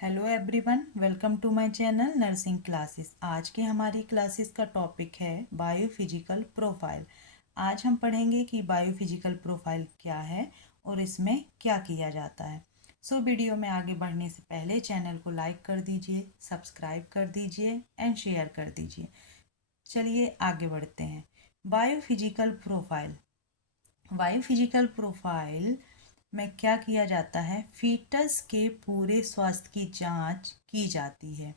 Hello everyone, welcome to my channel nursing classes. आज के हमारी क्लासेस का टॉपिक है बायोफिजिकल प्रोफाइल। आज हम पढ़ेंगे कि बायोफिजिकल प्रोफाइल क्या है और इसमें क्या किया जाता है। वीडियो में आगे बढ़ने से पहले चैनल को लाइक कर दीजिए, सब्सक्राइब कर दीजिए एंड शेयर कर दीजिए। चलिए आगे बढ़ते हैं। Biophysical profile. बायोफिजिकल प्रोफाइल में क्या किया जाता है? फीटस के पूरे स्वास्थ्य की जांच की जाती है।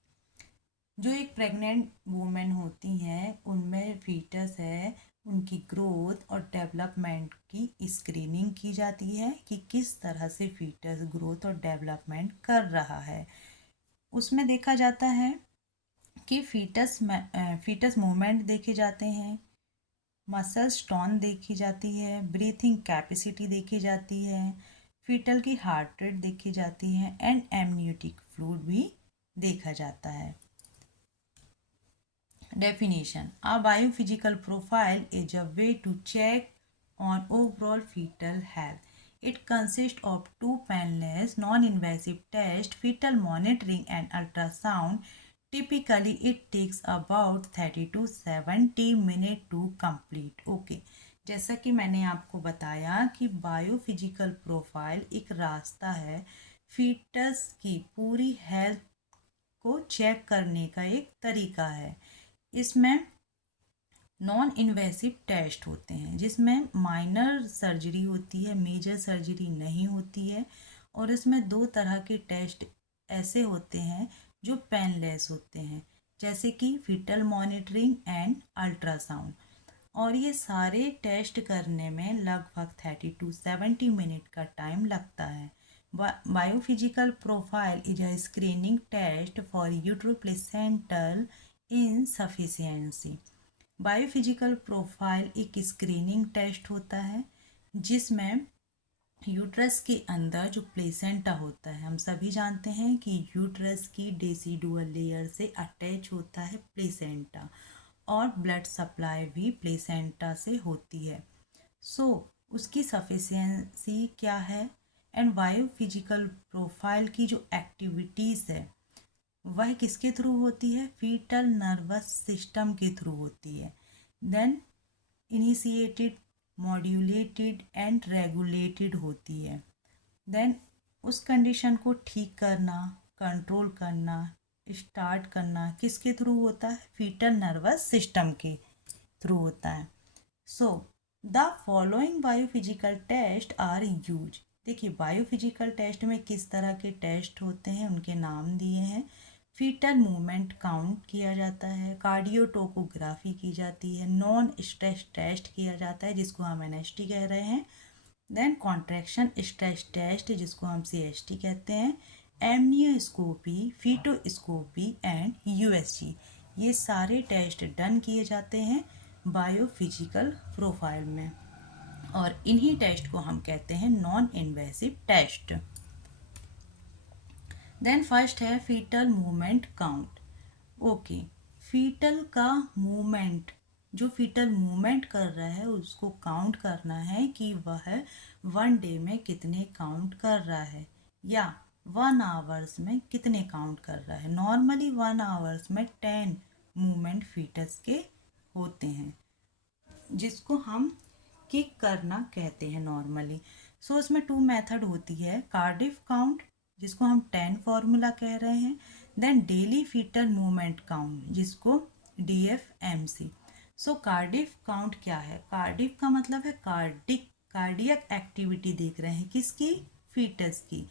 जो एक प्रेग्नेंट वुमेन होती हैं उनमें फीटस है, उनकी ग्रोथ और डेवलपमेंट की स्क्रीनिंग की जाती है कि किस तरह से फीटस ग्रोथ और डेवलपमेंट कर रहा है। उसमें देखा जाता है कि फीटस मूवमेंट देखे जाते हैं, मसल्स टोन देखी जाती है, ब्रीथिंग कैपेसिटी देखी जाती है, फीटल की हार्ट रेट देखी जाती है एंड एमनियोटिक फ्लूइड भी देखा जाता है। Definition: A biophysical profile is a way to check on overall fetal health. It consists of two painless, non-invasive tests, fetal monitoring and ultrasound. Typically, it takes about 30 to 70 minutes to complete. Okay. जैसा कि मैंने आपको बताया कि biophysical profile एक रास्ता है fetus की पूरी हेल्थ को चेक करने का एक तरीका है। इसमें नॉन इन्वेसिव टेस्ट होते हैं जिसमें माइनर सर्जरी होती है, मेजर सर्जरी नहीं होती है। और इसमें दो तरह के टेस्ट ऐसे होते हैं जो पेनलेस होते हैं, जैसे कि फीटल मॉनिटरिंग एंड अल्ट्रासाउंड। और ये सारे टेस्ट करने में लगभग 30 to 70 मिनट का टाइम लगता है। Biophysical profile is a screening test for uteroplacental insufficiency. Biophysical profile एक स्क्रीनिंग टेस्ट होता है जिसमें यूट्रस के अंदर जो प्लेसेंटा होता है, हम सभी जानते हैं कि यूट्रस की डेसिडुअल लेयर से अटैच होता है प्लेसेंटा और ब्लड सप्लाई भी प्लेसेंटा से होती है। उसकी सफिशियंसी क्या है? एंड बायोफिजिकल प्रोफाइल की जो एक्टिविटीज़ है वह किसके थ्रू होती है? फीटल नर्वस सिस्टम के थ्रू होती है। Then initiated, modulated and regulated होती है। देन उस कंडीशन को ठीक करना, कंट्रोल करना, स्टार्ट करना किसके थ्रू होता है? फीटल नर्वस सिस्टम के थ्रू होता है। The following biophysical test are use. देखिए बायोफिजिकल टेस्ट में किस तरह के टेस्ट होते हैं उनके नाम दिए हैं। फीटल मूवमेंट काउंट किया जाता है, कार्डियोटोकोग्राफी की जाती है, नॉन स्ट्रेस टेस्ट किया जाता है जिसको हम एनएसटी कह रहे हैं। देन कॉन्ट्रैक्शन स्ट्रेस टेस्ट जिसको हम सीएसटी कहते हैं, एमनियोस्कोपी, फीटोस्कोपी एंड यूएसजी। ये सारे टेस्ट डन किए जाते हैं बायोफिजिकल प्रोफाइल में और इन्हीं टेस्ट को हम कहते हैं non invasive test. Then first है fetal movement count. Okay, fetal का मूवमेंट, जो फीटल मूवमेंट कर रहा है उसको काउंट करना है कि वह 1 डे में कितने काउंट कर रहा है या 1 आवर्स में कितने काउंट कर रहा है। नॉर्मली 1 आवर्स में 10 मूवमेंट फीटस के होते हैं जिसको हम किक करना कहते हैं नॉर्मली। उसमें 2 मेथड होती है, कार्डिफ काउंट जिसको हम 10 फॉर्मूला कह रहे हैं, then daily fetal movement count जिसको DFMC। कार्डिफ काउंट क्या है? कार्डिफ का मतलब है कार्डियक एक्टिविटी देख रहे हैं किसकी? फीटस की।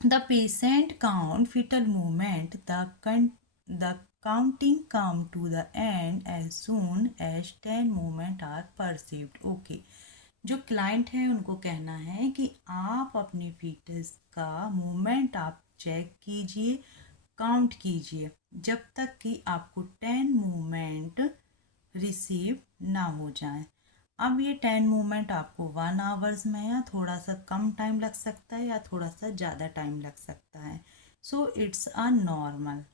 The patient count fetal movement, the counting come to the end as soon as 10 movement are perceived. Okay. जो क्लाइंट है उनको कहना है कि आप अपने फीटस का मूवमेंट आप चेक कीजिए, काउंट कीजिए जब तक कि आपको 10 मूवमेंट रिसीव ना हो जाए। अब ये 10 मूवमेंट आपको 1 आवर्स में या थोड़ा सा कम टाइम लग सकता है या थोड़ा सा ज़्यादा टाइम लग सकता है। It's a normal.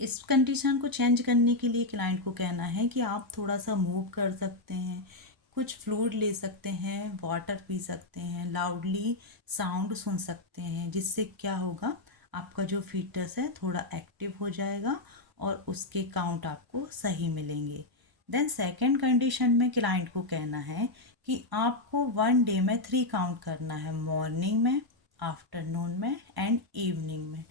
इस कंडीशन को चेंज करने के लिए क्लाइंट को कहना है कि आप थोड़ा सा मूव कर सकते हैं, कुछ फ्लूइड ले सकते हैं, वाटर पी सकते हैं, लाउडली साउंड सुन सकते हैं, जिससे क्या होगा, आपका जो फीटस है थोड़ा एक्टिव हो जाएगा और उसके काउंट आपको सही मिलेंगे। देन सेकेंड कंडीशन में क्लाइंट को कहना है कि आपको 1 डे में 3 काउंट करना है, मॉर्निंग में, आफ्टरनून में एंड इवनिंग में।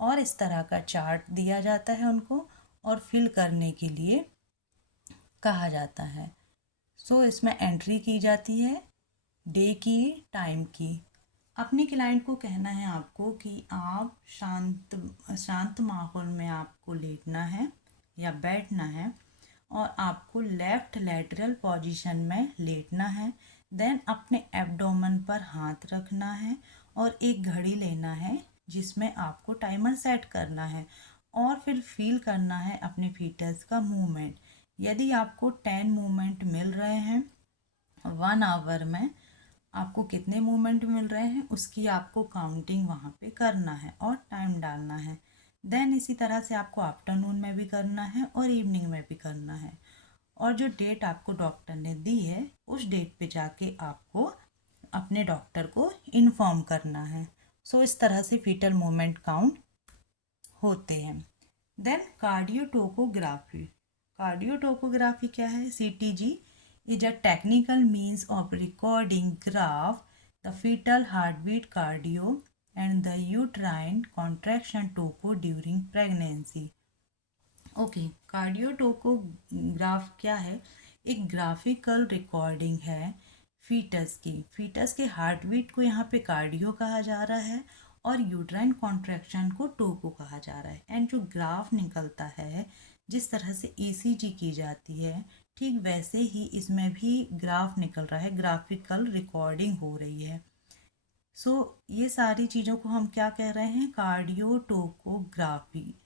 और इस तरह का चार्ट दिया जाता है उनको और फिल करने के लिए कहा जाता है। सो इसमें एंट्री की जाती है डे की, टाइम की। अपने क्लाइंट को कहना है आपको कि आप शांत शांत माहौल में आपको लेटना है या बैठना है और आपको लेफ्ट लैटरल पोजीशन में लेटना है। देन अपने एब्डोमेन पर हाथ रखना है और एक घड़ी लेना है जिसमें आपको टाइमर सेट करना है और फिर फील करना है अपने फीटस का मूवमेंट। यदि आपको 10 मूवमेंट मिल रहे हैं 1 आवर में, आपको कितने मूवमेंट मिल रहे हैं उसकी आपको काउंटिंग वहाँ पे करना है और टाइम डालना है। देन इसी तरह से आपको आफ्टरनून में भी करना है और इवनिंग में भी करना है। और जो डेट आपको डॉक्टर ने दी है उस डेट पे जाके आपको अपने डॉक्टर को इन्फॉर्म करना है। सो इस तरह से फीटल मूवमेंट काउंट होते हैं। Then cardiotocography. कार्डियोटोकोग्राफी क्या है? CTG is a technical means of recording graph the fetal heartbeat, cardio and the uterine contraction toco during pregnancy. Okay, cardiotocograph क्या है? एक ग्राफिकल रिकॉर्डिंग है फीटस की। फीटस के हार्ट बीट को यहाँ पे कार्डियो कहा जा रहा है और यूट्राइन कॉन्ट्रैक्शन को टोको कहा जा रहा है। एंड जो ग्राफ निकलता है, जिस तरह से ईसीजी की जाती है, ठीक वैसे ही इसमें भी ग्राफ निकल रहा है, ग्राफिकल रिकॉर्डिंग हो रही है। ये सारी चीज़ों को हम क्या कह रहे हैं? कार्डियोटोकोग्राफी।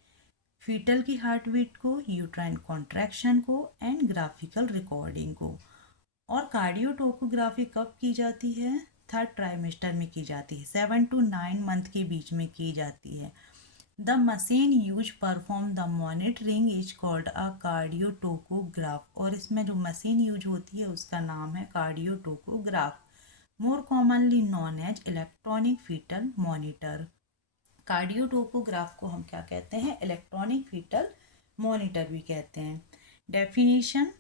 फीटल की हार्ट बीट को, यूट्राइन कॉन्ट्रैक्शन को एंड ग्राफिकल रिकॉर्डिंग को। और कार्डियोटोकोग्राफी कब की जाती है? 3rd ट्राइमेस्टर में की जाती है, 7 to 9 मंथ के बीच में की जाती है। The machine use perform the monitoring is called a cardiotocograph. और इसमें जो मशीन यूज होती है उसका नाम है cardiotocograph, more commonly known as electronic fetal monitor. Cardiotocograph को हम क्या कहते हैं? इलेक्ट्रॉनिक फीटल मॉनिटर भी कहते हैं। Definition: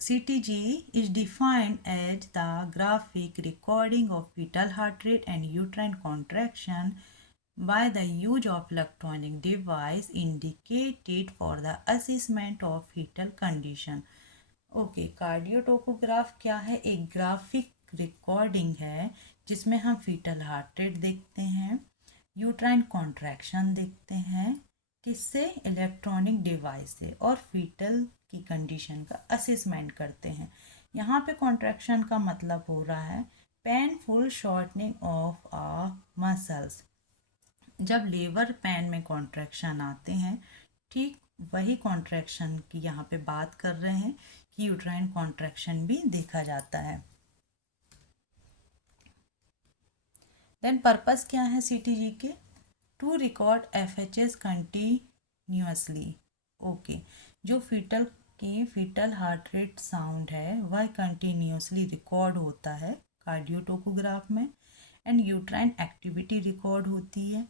CTG is defined as the graphic recording of fetal heart rate and uterine contraction by the use of electronic device indicated for the assessment of fetal condition. Okay, cardiotocograph क्या है? एक graphic recording है जिसमें हम fetal heart rate देखते हैं, uterine contraction देखते हैं, किससे? इलेक्ट्रॉनिक डिवाइस से, और फीटल की कंडीशन का असेसमेंट करते हैं। यहाँ पे कॉन्ट्रैक्शन का मतलब हो रहा है painful shortening of a muscles. जब लेबर पेन में कॉन्ट्रैक्शन आते हैं, ठीक वही कॉन्ट्रैक्शन की यहाँ पे बात कर रहे हैं कि यूट्राइन कॉन्ट्रैक्शन भी देखा जाता है। देन पर्पस क्या है सीटीजी के? To record FHS continuously. Okay, जो फीटल हार्ट रेट साउंड है वह कंटिन्यूअसली रिकॉर्ड होता है कार्डियोटोकोग्राफ में। एंड यूट्राइन एक्टिविटी रिकॉर्ड होती है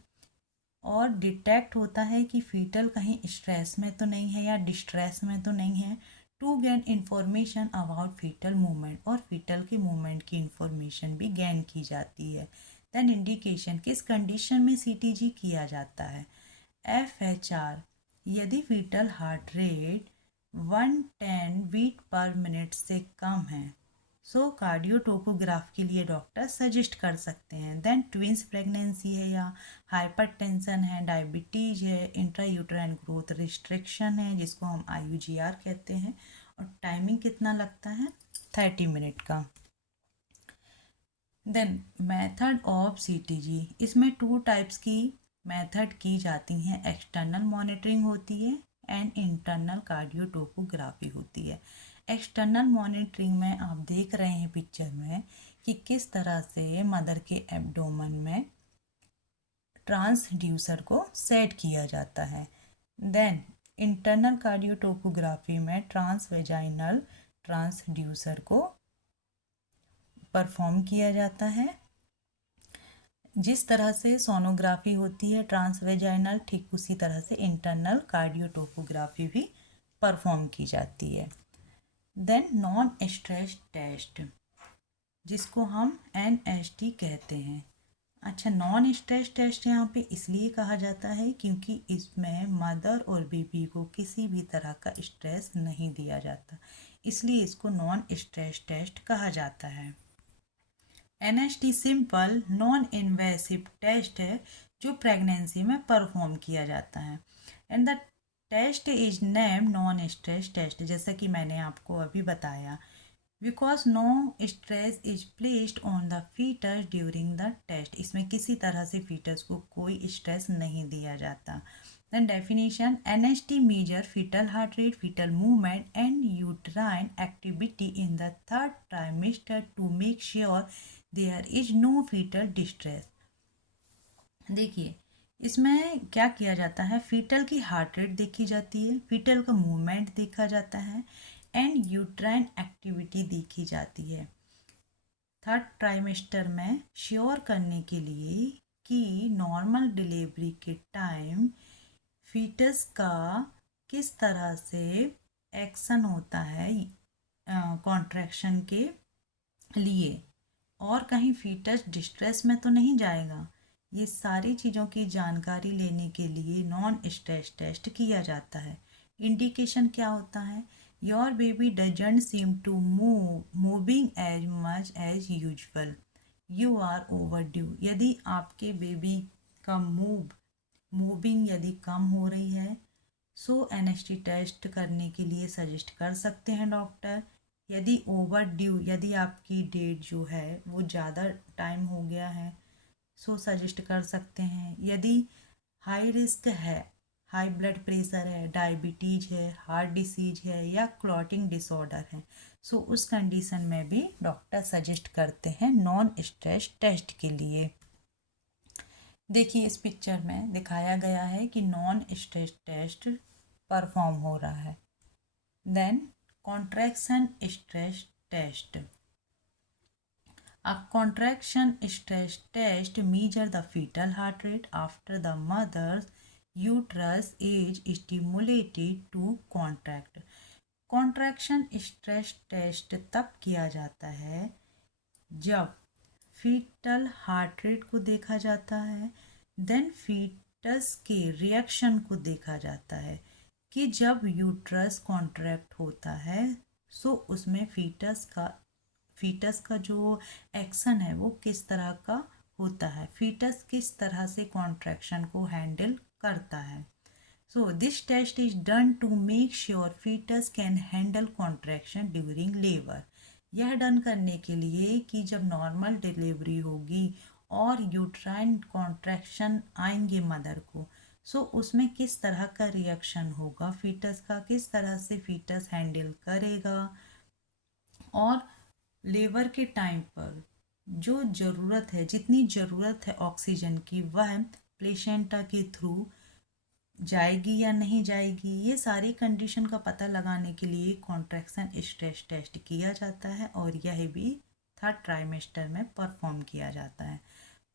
और डिटेक्ट होता है कि फीटल कहीं स्ट्रेस में तो नहीं है या डिस्ट्रेस में तो नहीं है, to gain information about fetal movement. और फीटल के मूवमेंट की इंफॉर्मेशन भी गेन की जाती है। देन इंडिकेशन, किस कंडीशन में सीटीजी किया जाता है? FHR, यदि fetal heart rate 110 beat per minute से कम है। कार्डियोटोकोग्राफ के लिए डॉक्टर सजेस्ट कर सकते हैं। देन ट्विंस प्रेगनेंसी है या हाइपरटेंशन है, डायबिटीज है, इंट्रायूट्राइन ग्रोथ रिस्ट्रिक्शन है जिसको हम IUGR कहते हैं। और टाइमिंग कितना लगता है? 30 मिनट का। देन मेथड ऑफ सीटीजी, इसमें 2 टाइप्स की मेथड की जाती हैं। एक्सटर्नल मॉनिटरिंग होती है एंड इंटरनल कार्डियोटोकोग्राफी होती है। एक्सटर्नल मॉनिटरिंग में आप देख रहे हैं पिक्चर में कि किस तरह से मदर के एब्डोमेन में ट्रांसड्यूसर को सेट किया जाता है। देन इंटरनल कार्डियोटोकोग्राफी में ट्रांसवेजाइनल ट्रांसड्यूसर को परफॉर्म किया जाता है। जिस तरह से सोनोग्राफी होती है ट्रांसवेजाइनल, ठीक उसी तरह से इंटरनल कार्डियोटोपोग्राफी भी परफॉर्म की जाती है। देन नॉन स्ट्रेस टेस्ट, जिसको हम NST कहते हैं। अच्छा, नॉन स्ट्रेस टेस्ट यहाँ पे इसलिए कहा जाता है क्योंकि इसमें मदर और बेबी को किसी भी तरह का स्ट्रेस नहीं दिया जाता, इसलिए इसको नॉन स्ट्रेस टेस्ट कहा जाता है। NST simple non invasive test है जो प्रेगनेंसी में परफॉर्म किया जाता है। And the test is name non stress test, जैसा कि मैंने आपको अभी बताया, because no stress is placed on the fetus during the test. इसमें किसी तरह से फीटस को कोई स्ट्रेस नहीं दिया जाता। Then definition, NST measure fetal heart rate, fetal movement and uterine activity in the third trimester to make sure there is no fetal distress. देखिए इसमें क्या किया जाता है, फीटल की हार्ट रेट देखी जाती है, फीटल का मूवमेंट देखा जाता है एंड यूट्राइन एक्टिविटी देखी जाती है थर्ड ट्राइमेस्टर में, श्योर करने के लिए कि नॉर्मल डिलीवरी के टाइम फीटस का किस तरह से एक्शन होता है कॉन्ट्रैक्शन के लिए, और कहीं फीटस डिस्ट्रेस में तो नहीं जाएगा। ये सारी चीज़ों की जानकारी लेने के लिए नॉन स्ट्रेस टेस्ट किया जाता है। इंडिकेशन क्या होता है, your baby doesn't seem to moving as much as usual, you are overdue. यदि आपके बेबी का मूविंग यदि कम हो रही है, सो NST टेस्ट करने के लिए सजेस्ट कर सकते हैं डॉक्टर। यदि ओवर ड्यू, यदि आपकी डेट जो है वो ज़्यादा टाइम हो गया है, सो सजेस्ट कर सकते हैं। यदि हाई रिस्क है, हाई ब्लड प्रेशर है, डायबिटीज है, हार्ट डिसीज है या क्लॉटिंग डिसऑर्डर है, सो उस कंडीशन में भी डॉक्टर सजेस्ट करते हैं नॉन स्ट्रेस टेस्ट के लिए। देखिए इस पिक्चर में दिखाया गया है कि नॉन स्ट्रेस टेस्ट परफॉर्म हो रहा है। Then contraction stress test. A contraction stress test measure the fetal heart rate after the mother's uterus is stimulated to contract. Contraction stress test तब किया जाता है जब फीटल हार्ट रेट को देखा जाता है, देन फीटस के रिएक्शन को देखा जाता है कि जब यूट्रस कॉन्ट्रैक्ट होता है सो उसमें फीटस का जो एक्शन है वो किस तरह का होता है, फीटस किस तरह से कॉन्ट्रैक्शन को हैंडल करता है। So this test is done to make sure fetus can handle contraction during labour. यह डन करने के लिए कि जब नॉर्मल डिलीवरी होगी और यूट्राइन कॉन्ट्रैक्शन आएंगे मदर को, सो उसमें किस तरह का रिएक्शन होगा फीटस का, किस तरह से फीटस हैंडल करेगा, और लेबर के टाइम पर जो ज़रूरत है, जितनी ज़रूरत है ऑक्सीजन की, वह प्लेसेंटा के थ्रू जाएगी या नहीं जाएगी, ये सारी कंडीशन का पता लगाने के लिए कॉन्ट्रैक्शन स्ट्रेस टेस्ट किया जाता है और यह भी थर्ड ट्राइमेस्टर में परफॉर्म किया जाता है।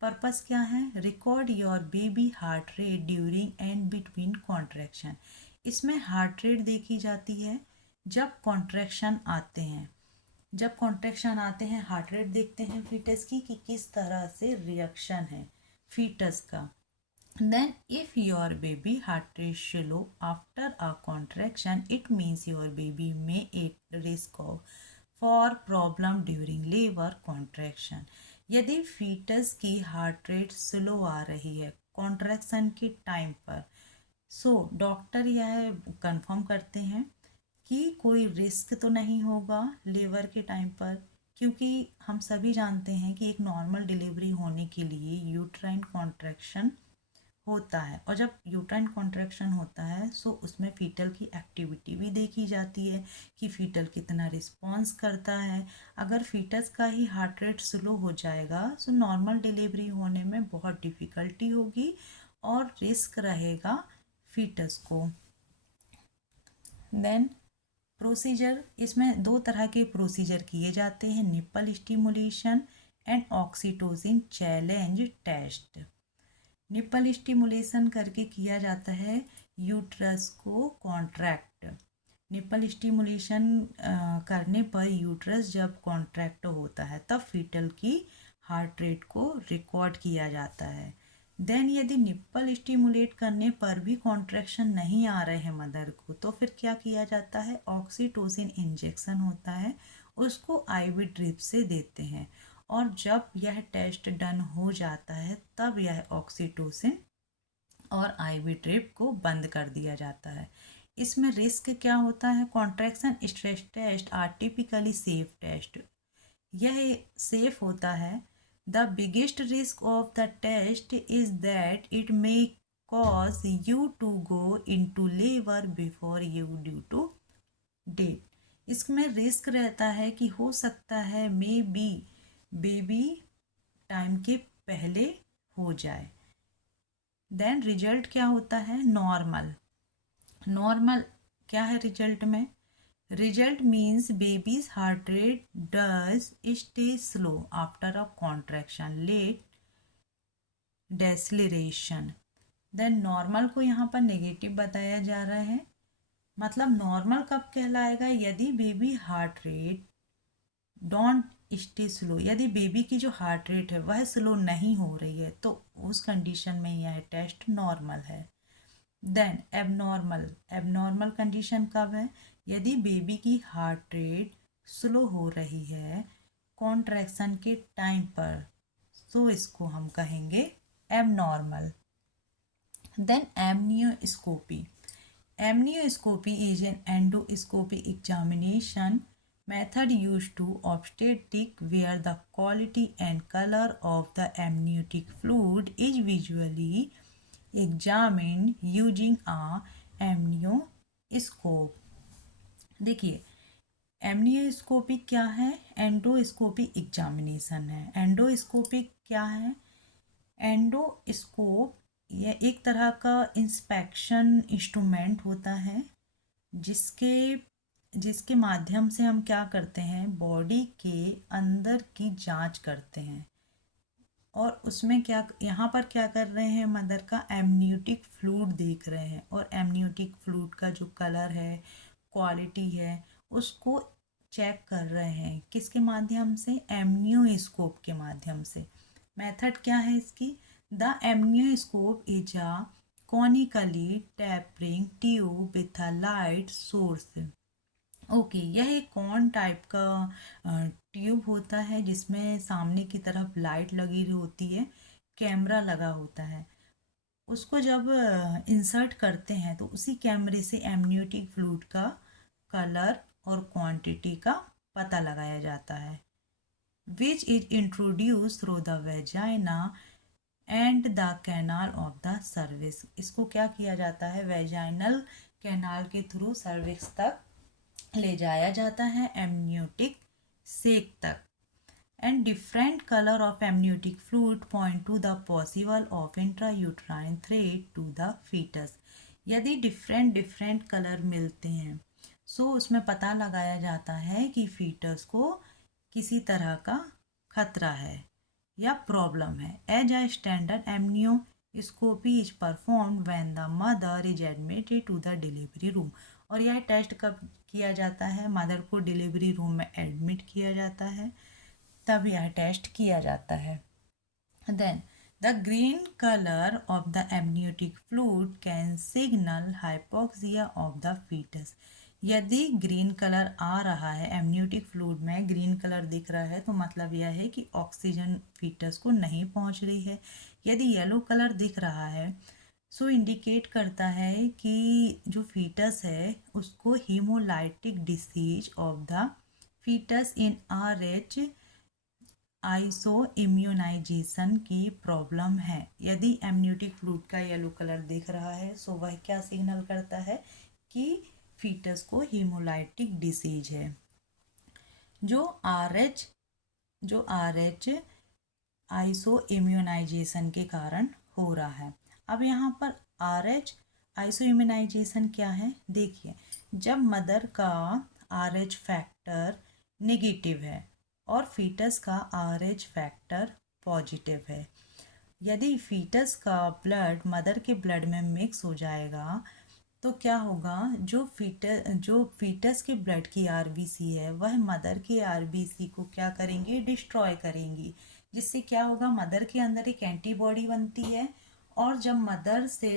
पर्पस क्या है, record your baby heart rate during and between contraction. इसमें हार्ट रेट देखी जाती है जब कॉन्ट्रैक्शन आते हैं, जब कॉन्ट्रैक्शन आते हैं हार्ट रेट देखते हैं फीटस की कि किस तरह से रिएक्शन है फीटस का। Then if your baby heart rate slow after a contraction, it means your baby may at risk of for problem during labor contraction. यदि फीटस की हार्ट रेट स्लो आ रही है कॉन्ट्रैक्शन के टाइम पर, so doctor यह confirm करते हैं कि कोई रिस्क तो नहीं होगा लेबर के टाइम पर, क्योंकि हम सभी जानते हैं कि एक नॉर्मल डिलीवरी होने के लिए यूट्राइन कॉन्ट्रैक्शन होता है, और जब यूट्राइन कॉन्ट्रैक्शन होता है सो उसमें फीटल की एक्टिविटी भी देखी जाती है कि फीटल कितना रिस्पॉन्स करता है। अगर फीटस का ही हार्ट रेट स्लो हो जाएगा सो नॉर्मल डिलीवरी होने में बहुत डिफ़िकल्टी होगी और रिस्क रहेगा फीटस को। देन प्रोसीजर, इसमें दो तरह के प्रोसीजर किए जाते हैं, nipple stimulation and oxytocin challenge test. Nipple stimulation करके किया जाता है यूट्रस को कॉन्ट्रैक्ट। निप्पल स्टिमुलेशन करने पर यूट्रस जब कॉन्ट्रैक्ट होता है तब फीटल की हार्ट रेट को रिकॉर्ड किया जाता है। देन यदि निप्पल स्टिमुलेट करने पर भी कॉन्ट्रैक्शन नहीं आ रहे हैं मदर को, तो फिर क्या किया जाता है, ऑक्सीटोसिन इंजेक्शन होता है, उसको आईवी ड्रिप से देते हैं। और जब यह टेस्ट डन हो जाता है तब यह ऑक्सीटोसिन और आईवी ड्रिप को बंद कर दिया जाता है। इसमें रिस्क क्या होता है, contraction stress test are typically safe test. यह सेफ होता है। The biggest risk of the test is that it may cause you to go into labour before you due to date. इसमें रिस्क रहता है कि हो सकता है मे बी बेबी टाइम के पहले हो जाए। देन रिजल्ट क्या होता है, नॉर्मल। नॉर्मल क्या है रिजल्ट में, result means baby's heart rate does stay slow after a contraction late deceleration. Then normal को यहाँ पर नेगेटिव बताया जा रहा है। मतलब नॉर्मल कब कहलाएगा, यदि baby heart rate don't stay slow, यदि बेबी की जो हार्ट रेट है वह स्लो नहीं हो रही है तो उस कंडीशन में यह टेस्ट नॉर्मल है। देन एबनॉर्मल, एबनॉर्मल कंडीशन कब है, यदि बेबी की हार्ट रेट स्लो हो रही है कॉन्ट्रैक्शन के टाइम पर, तो इसको हम कहेंगे abnormal. Then amnioscopy, amnioscopy is an endoscopy examination method used to obstetric where the quality and color of the amniotic fluid is visually examined using a amnioscope। देखिए एमनियोस्कोपी क्या है, एंडोस्कोपी एग्जामिनेशन है। एंडोस्कोपी क्या है, एंडोस्कोप यह एक तरह का इंस्पेक्शन इंस्ट्रूमेंट होता है जिसके जिसके माध्यम से हम क्या करते हैं, बॉडी के अंदर की जांच करते हैं। और उसमें क्या, यहाँ पर क्या कर रहे हैं, मदर का एमनियोटिक फ्लूइड देख रहे हैं और एमनियोटिक फ्लूइड का जो कलर है, क्वालिटी है, उसको चेक कर रहे हैं किसके माध्यम से, एमनियोस्कोप के माध्यम से। मेथड क्या है इसकी, the amnioscope is a conically tapering tube with a light source. Okay यह एक कॉन टाइप का ट्यूब होता है जिसमें सामने की तरफ लाइट लगी होती है, कैमरा लगा होता है। उसको जब इंसर्ट करते हैं तो उसी कैमरे से एमनियोटिक फ्लूइड का कलर और क्वांटिटी का पता लगाया जाता है। Which is introduce through the vagina and the canal of the cervix. इसको क्या किया जाता है, वेजाइनल कैनाल के थ्रू सर्विक्स तक ले जाया जाता है, एमनियोटिक सेक तक। And different colour of amniotic fluid point to the possible of intrauterine threat to the foetus. यदि डिफरेंट डिफरेंट कलर मिलते हैं सो उसमें पता लगाया जाता है कि फीटस को किसी तरह का खतरा है या प्रॉब्लम है। As a standard amnioscopy is performed when the mother is admitted to the delivery room. और यह टेस्ट कब किया जाता है, मदर को डिलीवरी रूम में एडमिट किया जाता है तब यह टेस्ट किया जाता है। Then the green colour of the amniotic fluid can signal hypoxia of the foetus. यदि ग्रीन कलर आ रहा है, एमनियोटिक फ्लूइड में ग्रीन कलर दिख रहा है तो मतलब यह है कि ऑक्सीजन फीटस को नहीं पहुंच रही है। यदि येलो कलर दिख रहा है सो इंडिकेट करता है कि जो फीटस है उसको haemolytic disease of the foetus in RH isoimmunisation की प्रॉब्लम है। यदि एमनियोटिक फ्लूइड का येलो कलर दिख रहा है सो वह क्या सिग्नल करता है कि फीटस को हीमोलाइटिक डिसीज है, जो RH आइसो इम्यूनाइजेशन के कारण हो रहा है। अब यहाँ पर RH आइसोइम्यूनाइजेशन क्या है? देखिए, जब मदर का RH फैक्टर नेगेटिव है और फीटस का RH फैक्टर पॉजिटिव है, यदि फीटस का ब्लड मदर के ब्लड में मिक्स हो जाएगा तो क्या होगा, जो फीटस के ब्लड की आरबीसी है वह मदर के आरबीसी को क्या करेंगी? डिस्ट्रॉय करेंगी, जिससे क्या होगा, मदर के अंदर एक एंटीबॉडी बनती है और जब मदर से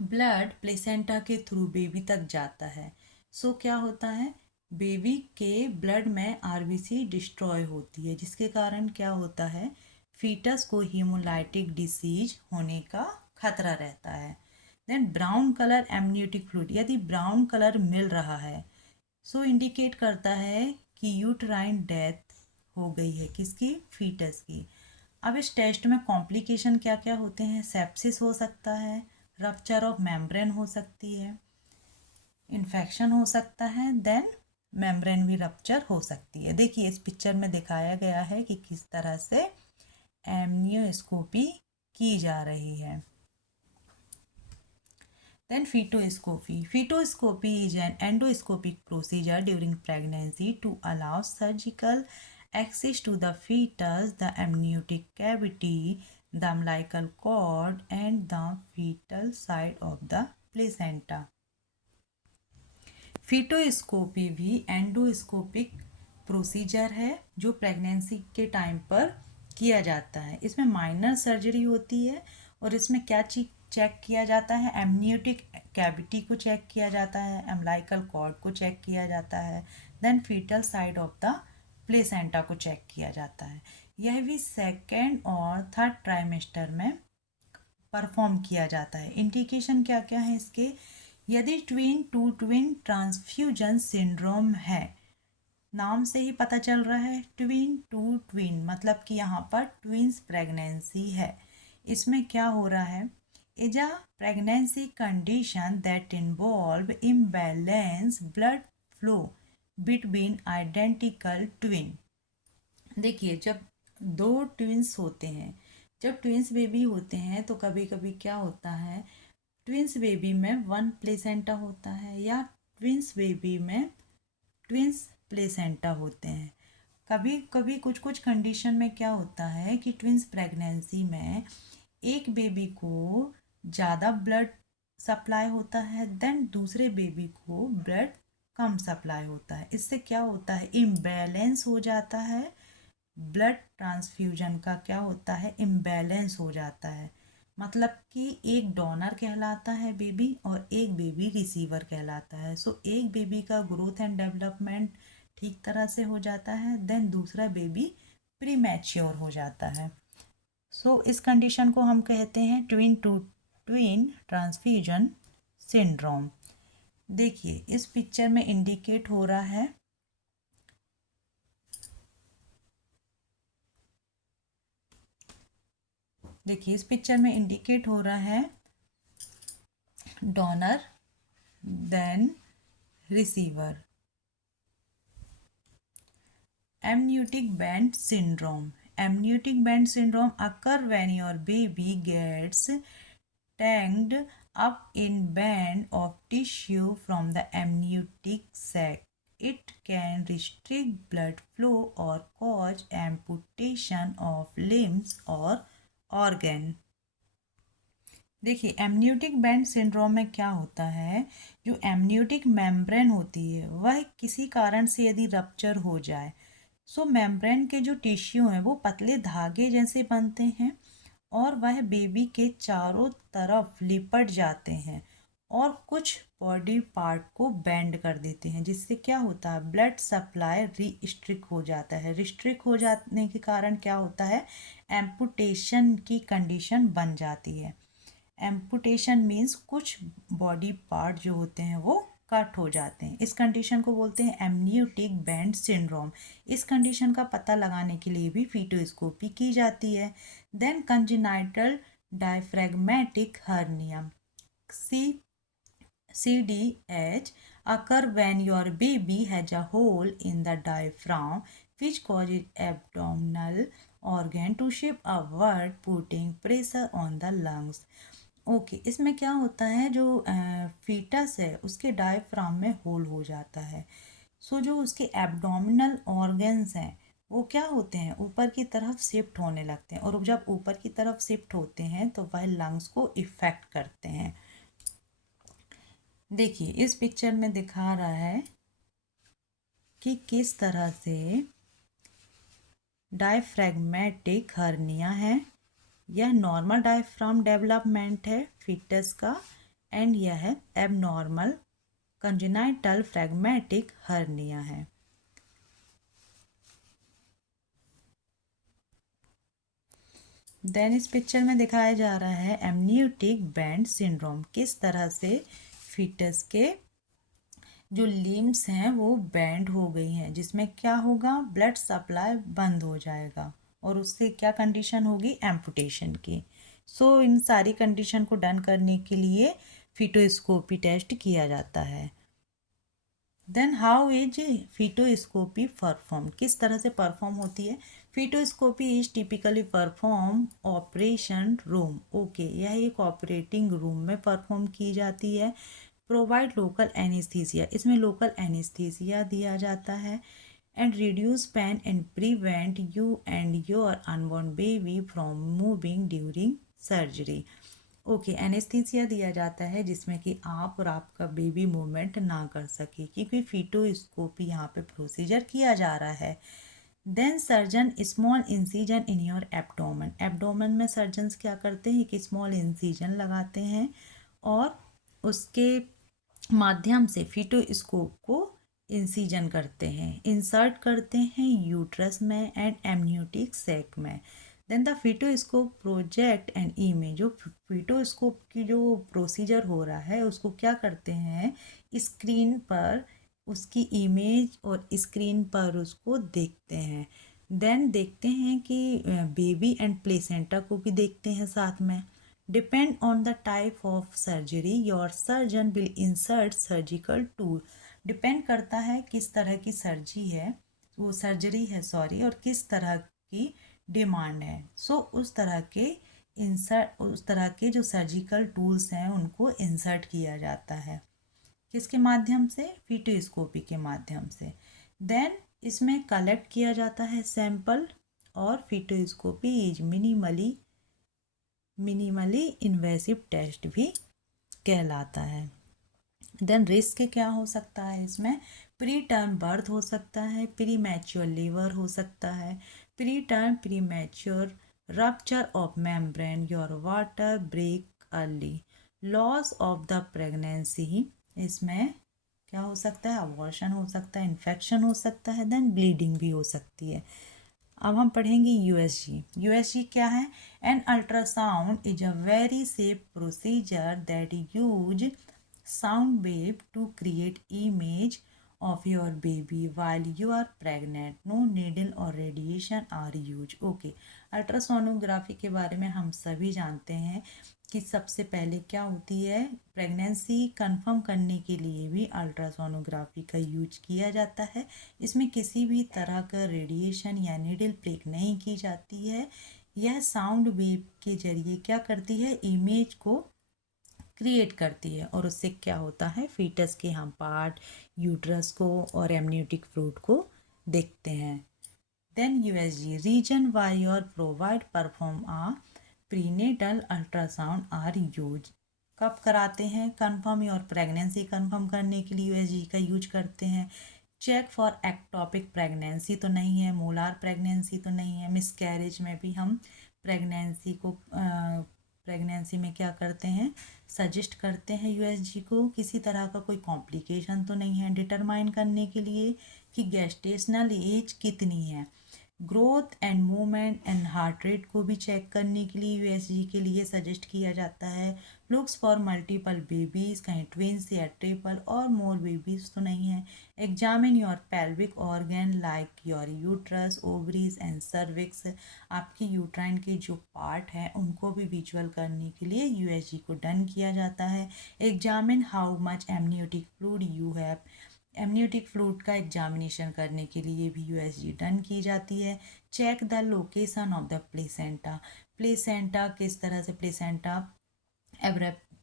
ब्लड प्लेसेंटा के थ्रू बेबी तक जाता है, सो क्या होता है, बेबी के ब्लड में आरबीसी डिस्ट्रॉय होती है, जिसके कारण क्या होता है, फीटस को हीमोलाइटिक डिसीज होने का खतरा रहता है। Then brown colour amniotic fluid, यदि ब्राउन कलर मिल रहा है सो इंडिकेट करता है कि यूट्राइन डेथ हो गई है, किसकी? फीटस की। अब इस टेस्ट में कॉम्प्लिकेशन क्या क्या होते हैं? सेप्सिस हो सकता है, रप्चर ऑफ मेम्ब्रेन हो सकती है, इन्फेक्शन हो सकता है, देन मेम्ब्रेन भी रप्चर हो सकती है। देखिए इस पिक्चर में दिखाया गया है कि किस तरह से एमनियोस्कोपी की जा रही है। Then fetoscopy. Fetoscopy is an endoscopic procedure during pregnancy to allow surgical access to the fetus, the amniotic cavity, the umbilical cord, and the fetal side of the placenta. फीटोस्कोपी भी एंडोस्कोपिक प्रोसीजर है जो pregnancy के time पर किया जाता है। इसमें minor surgery होती है और इसमें क्या चीज चेक किया जाता है? एमनियोटिक कैविटी को चेक किया जाता है, एम्बलाइकल कॉर्ड को चेक किया जाता है, then foetal side of the placenta को चेक किया जाता है। यह भी सेकेंड और थर्ड ट्राइमेस्टर में परफॉर्म किया जाता है। इंडिकेशन क्या क्या है इसके? यदि twin to twin transfusion syndrome है, नाम से ही पता चल रहा है ट्विन टू ट्विन मतलब कि यहाँ पर ट्विंस प्रेगनेंसी है। इसमें क्या हो रहा है? Is a pregnancy condition that involve imbalance blood flow between identical twin. देखिए जब दो ट्विंस होते हैं, जब ट्विंस बेबी होते हैं तो कभी कभी क्या होता है, ट्विंस बेबी में वन प्लेसेंटा होता है या ट्विंस बेबी में ट्विंस प्लेसेंटा होते हैं। कभी कभी कुछ कुछ कंडीशन में क्या होता है कि ट्विंस प्रेगनेंसी में एक बेबी को ज़्यादा ब्लड सप्लाई होता है, देन दूसरे बेबी को ब्लड कम सप्लाई होता है। इससे क्या होता है, इम्बैलेंस हो जाता है, ब्लड ट्रांसफ्यूजन का क्या होता है, इम्बैलेंस हो जाता है। मतलब कि एक डोनर कहलाता है बेबी और एक बेबी रिसीवर कहलाता है। सो एक बेबी का ग्रोथ एंड डेवलपमेंट ठीक तरह से हो जाता है, देन दूसरा बेबी प्रीमैच्योर हो जाता है। सो इस कंडीशन को हम कहते हैं twin to twin transfusion syndrome. देखिए इस पिक्चर में इंडिकेट हो रहा है, देखिए इस पिक्चर में इंडिकेट हो रहा है donor then receiver. amniotic band syndrome. Amniotic band syndrome occur when your baby gets tangled up in band of tissue from the amniotic sac. It can restrict blood flow or cause amputation of limbs or organ. देखिए amniotic band syndrome में क्या होता है, जो amniotic membrane होती है वह किसी कारण से यदि रप्चर हो जाए, सो मेम्ब्रेन के जो टिश्यू हैं वो पतले धागे जैसे बनते हैं और वह बेबी के चारों तरफ लिपट जाते हैं और कुछ बॉडी पार्ट को बेंड कर देते हैं, जिससे क्या होता है, ब्लड सप्लाई रिस्ट्रिक्ट हो जाता है। रिस्ट्रिक्ट हो जाने के कारण क्या होता है, एम्पुटेशन की कंडीशन बन जाती है। एम्पुटेशन मीन्स कुछ बॉडी पार्ट जो होते हैं वो कट हो जाते हैं। इस कंडीशन को बोलते हैं एमनियोटिक बैंड सिंड्रोम। इस कंडीशन का पता लगाने के लिए भी फीटोस्कोपी की जाती है। Then congenital diaphragmatic hernia CDH occur when your baby has a hole in the diaphragm which causes abdominal organ to shift upward, putting pressure on the lungs. Okay, इसमें क्या होता है, जो फीटस है उसके डायफ्राम में होल हो जाता है। सो जो उसके एब्डोमिनल ऑर्गन्स हैं वो क्या होते हैं, ऊपर की तरफ शिफ्ट होने लगते हैं, और जब ऊपर की तरफ शिफ्ट होते हैं तो वह लंग्स को इफ़ेक्ट करते हैं। देखिए इस पिक्चर में दिखा रहा है कि किस तरह से डायफ्रैग्मेटिक हर्निया है। यह नॉर्मल डायफ्राम डेवलपमेंट है फीटस का, एंड यह एबनॉर्मल कंजेनाइटल फ्रैग्मेटिक हर्निया है। देन इस पिक्चर में दिखाया जा रहा है एमनियोटिक बैंड सिंड्रोम, किस तरह से फीटस के जो लिम्स हैं वो बैंड हो गई हैं, जिसमें क्या होगा, ब्लड सप्लाई बंद हो जाएगा और उससे क्या कंडीशन होगी, एम्पुटेशन की। सो इन सारी कंडीशन को डन करने के लिए फीटोस्कोपी टेस्ट किया जाता है। Then how is fetoscopy perform, किस तरह से परफॉर्म होती है। Fetoscopy is typically perform operation room, okay, यह एक ऑपरेटिंग रूम में परफॉर्म की जाती है। प्रोवाइड लोकल एनेस्थीसिया, इसमें लोकल एनेस्थीसिया दिया जाता है। And reduce pain and prevent you and your unborn baby from moving during surgery, okay, anaesthesia दिया जाता है जिसमें कि आप और आपका बेबी मूवमेंट ना कर सके, क्योंकि फीटोस्कोपी यहाँ पे प्रोसीजर किया जा रहा है। Then surgeon small incision in your abdomen, abdomen में सर्जन्स क्या करते हैं कि स्मॉल इंसीजन लगाते हैं और उसके माध्यम से फीटोस्कोप को इंसीजन करते हैं, इंसर्ट करते हैं यूट्रस में एंड एमनियोटिक सैक में। Then the fetoscope project and image, जो फीटोस्कोप की जो प्रोसीजर हो रहा है उसको क्या करते हैं, स्क्रीन पर उसकी इमेज और स्क्रीन पर उसको देखते हैं। देन देखते हैं कि बेबी एंड प्लेसेंटा को भी देखते हैं साथ में। Depend on the type of surgery your surgeon will insert surgical tool, depend करता है किस तरह की सर्जी है, वो सर्जरी है सॉरी, और किस तरह की डिमांड है। सो उस तरह के जो सर्जिकल टूल्स हैं उनको इंसर्ट किया जाता है, किसके माध्यम से, फीटोस्कोपी के माध्यम से। देन इसमें कलेक्ट किया जाता है सैंपल, और फीटोस्कोपी इज मिनिमली इन्वेसिव टेस्ट भी कहलाता है। देन रिस्क क्या हो सकता है इसमें, प्री टर्म बर्थ हो सकता है, प्री मैच्योर लीवर हो सकता है, preterm premature rupture of membrane, your water break early, loss of the pregnancy, इसमें क्या हो सकता है, अबॉर्शन हो सकता है, इन्फेक्शन हो सकता है, देन ब्लीडिंग भी हो सकती है। अब हम पढ़ेंगे यूएसजी। यूएसजी क्या है, an ultrasound is a very safe procedure that use sound wave to create image of your baby while you are pregnant. No needle or radiation are used. Okay, ultrasonography के बारे में हम सभी जानते हैं कि सबसे पहले क्या होती है, प्रेगनेंसी कंफर्म करने के लिए भी अल्ट्रासोनोग्राफी का यूज किया जाता है। इसमें किसी भी तरह का रेडिएशन या नीडल प्रिक नहीं की जाती है। यह साउंड वेव के जरिए क्या करती है, इमेज को क्रिएट करती है, और उससे क्या होता है, फीटस के हम पार्ट, यूट्रस को और एमनियोटिक फ्लूइड को देखते हैं। देन यूएसजी रीजन वाई और provide perform a prenatal ultrasound are use, कब कराते हैं, कंफर्म और प्रेगनेंसी कंफर्म करने के लिए यूएसजी का यूज करते हैं। चेक फॉर एक्टोपिक प्रेगनेंसी तो नहीं है, मोलार प्रेगनेंसी तो नहीं है, मिसकैरेज में भी हम प्रेगनेंसी में क्या करते हैं, सजेस्ट करते हैं यूएसजी को, किसी तरह का कोई कॉम्प्लिकेशन तो नहीं है, डिटरमाइन करने के लिए कि गेस्टेशनल एज कितनी है। Growth and movement and heart rate को भी चेक करने के लिए यूएसजी के लिए सजेस्ट किया जाता है। लुक्स फॉर मल्टीपल बेबीज, कहीं ट्विंस या ट्रिपल और मोर बेबीज तो नहीं है। Examine your pelvic organ like your uterus, ovaries and cervix, आपकी यूट्राइन के जो पार्ट हैं उनको भी विजुअल करने के लिए यूएसजी को डन किया जाता है। Examine how much amniotic fluid you have, amniotic fluid का एग्जामिनेशन करने के लिए भी यूएसजी डन की जाती है। Check the location of the placenta, placenta किस तरह से प्लेसेंटा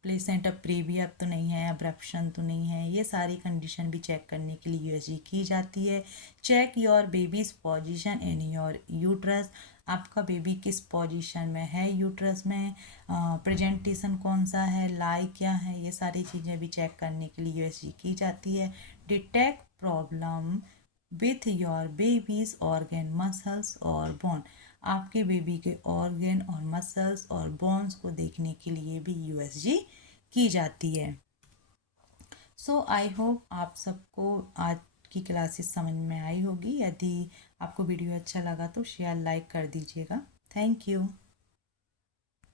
प्लेसेंटा प्रीविया तो नहीं है, अब्रप्शन तो नहीं है, ये सारी कंडीशन भी चेक करने के लिए यूएसजी की जाती है। Check your baby's position in your uterus, आपका बेबी किस पोजीशन में है यूट्रस में, प्रेजेंटेशन कौन सा है, लाई क्या है, ये सारी चीज़ें भी चेक करने के लिए यूएसजी की जाती है। Detect problem with your babies organ muscles और बोन, आपके बेबी के ऑर्गन और मसल्स और बोन्स को देखने के लिए भी यूएसजी की जाती है। सो आई होप आप सबको आज की क्लासेस समझ में आई होगी। यदि आपको वीडियो अच्छा लगा तो शेयर लाइक कर दीजिएगा। Thank you.